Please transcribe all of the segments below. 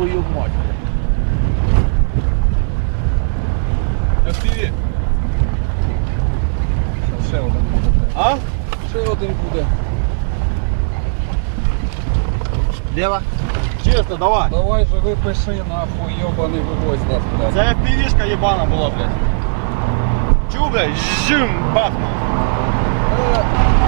твою мать. FPV. Ще один буде. А? Ще один буде. Лево. Чесно, давай. Давай же випиши нахуй, йобаний вивозь нас, блядь. Це FPV-шка єбана була, блядь. Чу, блядь, жим, бахнув. Е,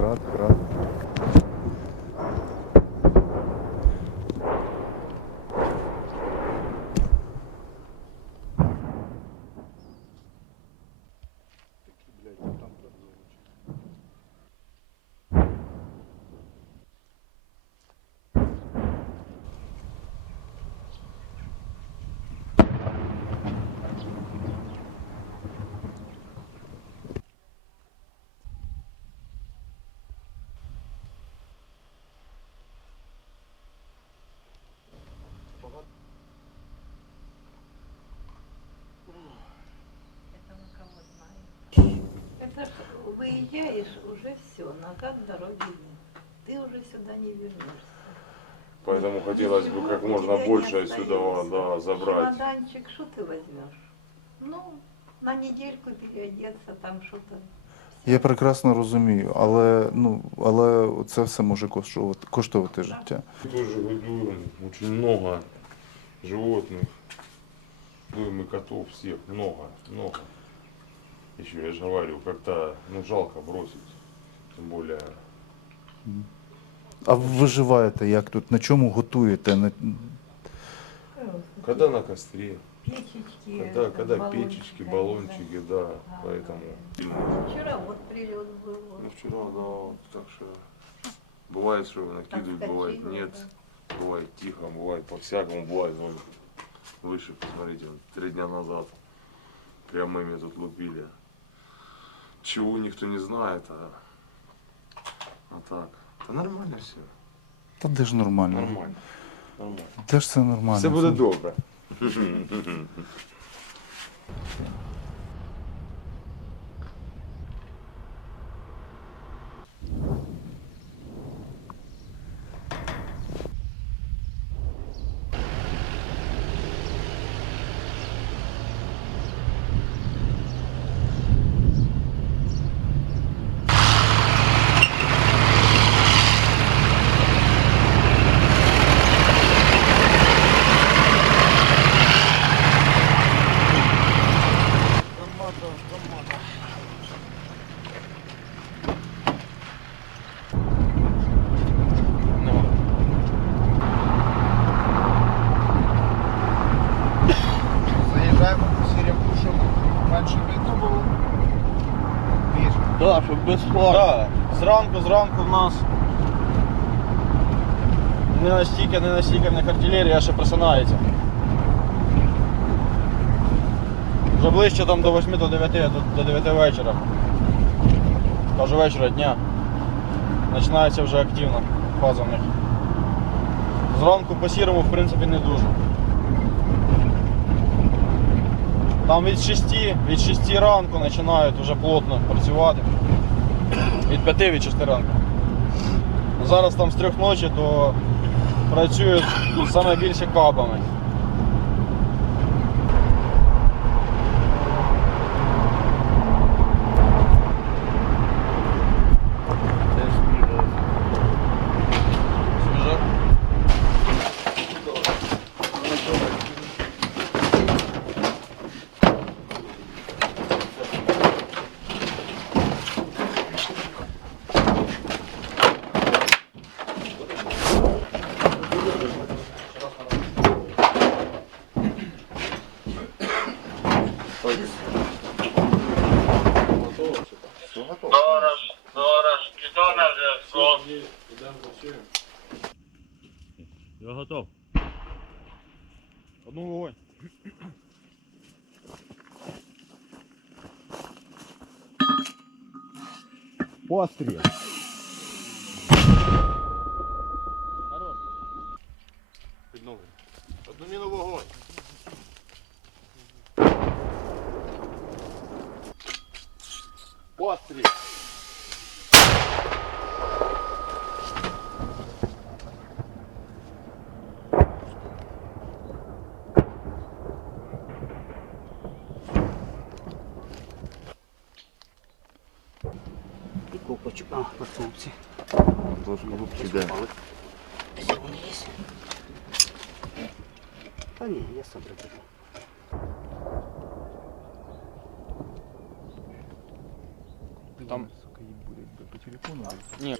Крат, крат. выезжаешь, уже все, назад дороги нет. Ты уже сюда не вернешься. Поэтому хотелось бы как Ничего у можно тебя больше не отсюда остается. да, забрать. Чемоданчик, что ты возьмешь? Ну, на недельку переодеться, там что-то. Я прекрасно розумію, але ну але це все може коштувати коштувати життя. Тоже годуем очень много животных. Годуем и котов всех, много, много. Еще я же говорю, как-то ну жалко бросить. Тем более А ви виживаєте як тут? На чому готуєте? На... когда на костре, Печечки. когда, когда баллончики, печечки, да, баллончики, да, Да, поэтому. Вчера вот прилет был. вот. Ну вчера, да, вот так что бывает, что накидывают, бывает Отскочили, нет. Бывает тихо, бывает по-всякому, бывает вон выше, посмотрите, вот три дня назад прямыми тут лупили. Чего никто не знает, а, а так. Та нормально все. Та де ж нормально? Нормально. Нормально. Де ж це нормально? Все буде добре. Да, щоб без флаг. Да. Зранку, зранку в нас не настільки, не настільки в них артилерія ще просинається. Вже ближче там до 8 до 9, до, до 9 вечора. Кажу вечора дня. Починається вже активно фаза в них. Зранку по сірому, в принципі, не дуже. Там від 6, від 6 ранку починають вже плотно працювати. Від 5 від 6 ранку. Зараз там з 3 ночі, то працюють саме більше кабами. Одну вогонь. Постріл. Відновлюємо. Одну міну вогонь. Постріл. Колпачок. А, подсумці. Тоже голубки, да. Сьогодні є. Та ні, я сам приберу. Там- по телефону. Ні.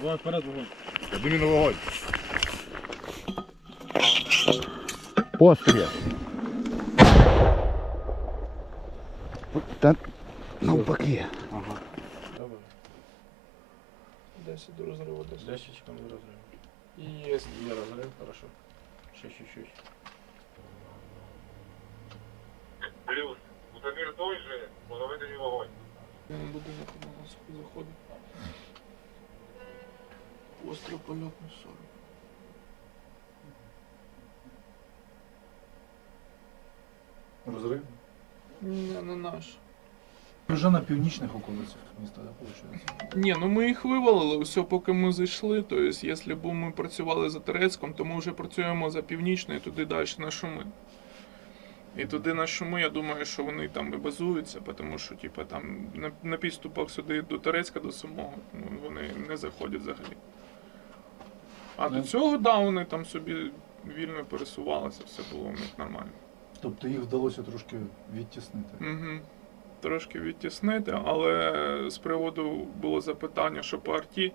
Давай вперед вогонь. Одну міну вогонь. Постріл. Та навпаки. Ага. 10 до розриву, 10. 10 до розриву. І есть є розрив, хорошо. Ще чуть-чуть. Польотний 40. Розрив? Ні, не наш. Вже на північних околицях міста, так, виходить? Ні, ну ми їх вивалили, все поки ми зайшли. Тобто, якщо б ми працювали за Терецьком, то ми вже працюємо за північний і туди далі на шуми. І туди на шуми, я думаю, що вони там і базуються, тому що, типу, там на, на підступах сюди до Терецька, до самого, ну, вони не заходять взагалі. А до Ну. цього, да, вони там собі вільно пересувалися, все було у них нормально. Тобто їх вдалося трошки відтіснити. Угу. Трошки відтіснити, але з приводу було запитання, що по арті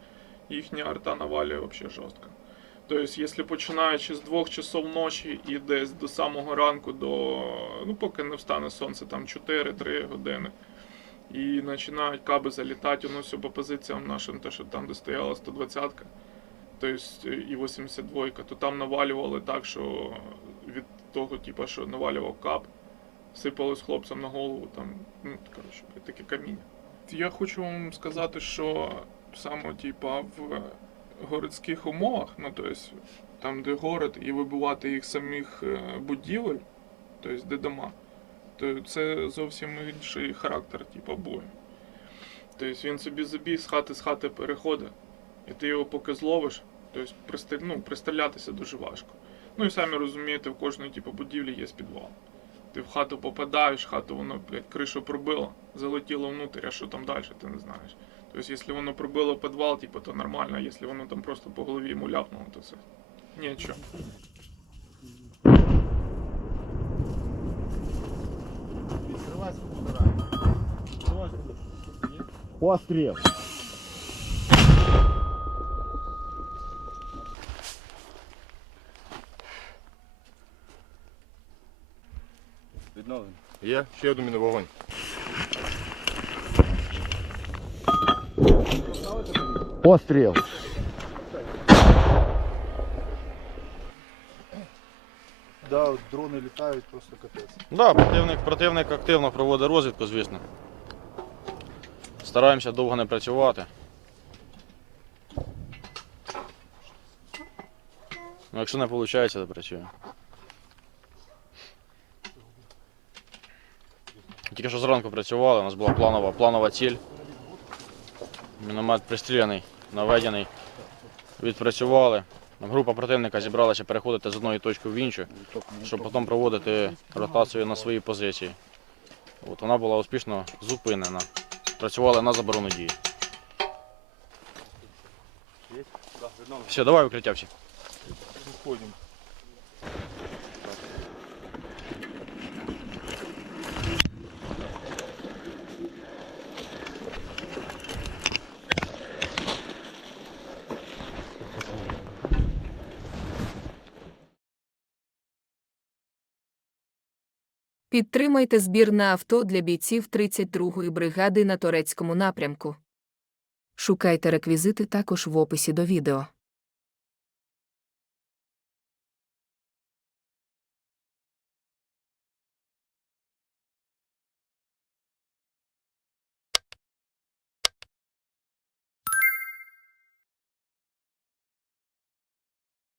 їхня арта навалює взагалі жорстко. Тобто, якщо починаючи з двох часов ночі і десь до самого ранку, до ну поки не встане сонце, там 4-3 години. І починають каби залітати, воно все по позиціям нашим, те, що там, де стояла 120-ка, тобто і 82-ка, то там навалювали так, що від того, типу, що навалював кап, сипалось хлопцям на голову, там, ну, коротше, таке каміння. Я хочу вам сказати, що саме, типа, в городських умовах, ну, тобто, там, де город, і вибивати їх самих е, будівель, тобто, де дома, то це зовсім інший характер, типа, бою. Тобто він собі забіг з хати з хати переходить, і ти його поки зловиш, тобто ну, пристрілятися дуже важко. Ну і самі розумієте, в кожної типу, будівлі є підвал. Ти в хату попадаєш, хату воно, блядь, кришу пробило, залетіло внутрь, а що там далі, ти не знаєш. Тобто, якщо воно пробило підвал, типу, то нормально, а якщо воно там просто по голові йому ляпнуло, то це нічого. Постріл. Є, ще одну міну вогонь. Постріл. Да, дрони літають, просто капець. Да, противник, противник активно проводить розвідку, звісно. Стараємося довго не працювати. Ну, якщо не виходить, то працюємо. Тільки що зранку працювали, у нас була планова, планова ціль. Міномет пристріляний, наведений. Відпрацювали. Група противника зібралася переходити з одної точки в іншу, щоб потім проводити ротацію на свої позиції. От вона була успішно зупинена. Працювали на заборону дії. Все, давай укриття всі. Виходимо. Підтримайте збір на авто для бійців 32-ї бригади на турецькому напрямку. Шукайте реквізити також в описі до відео.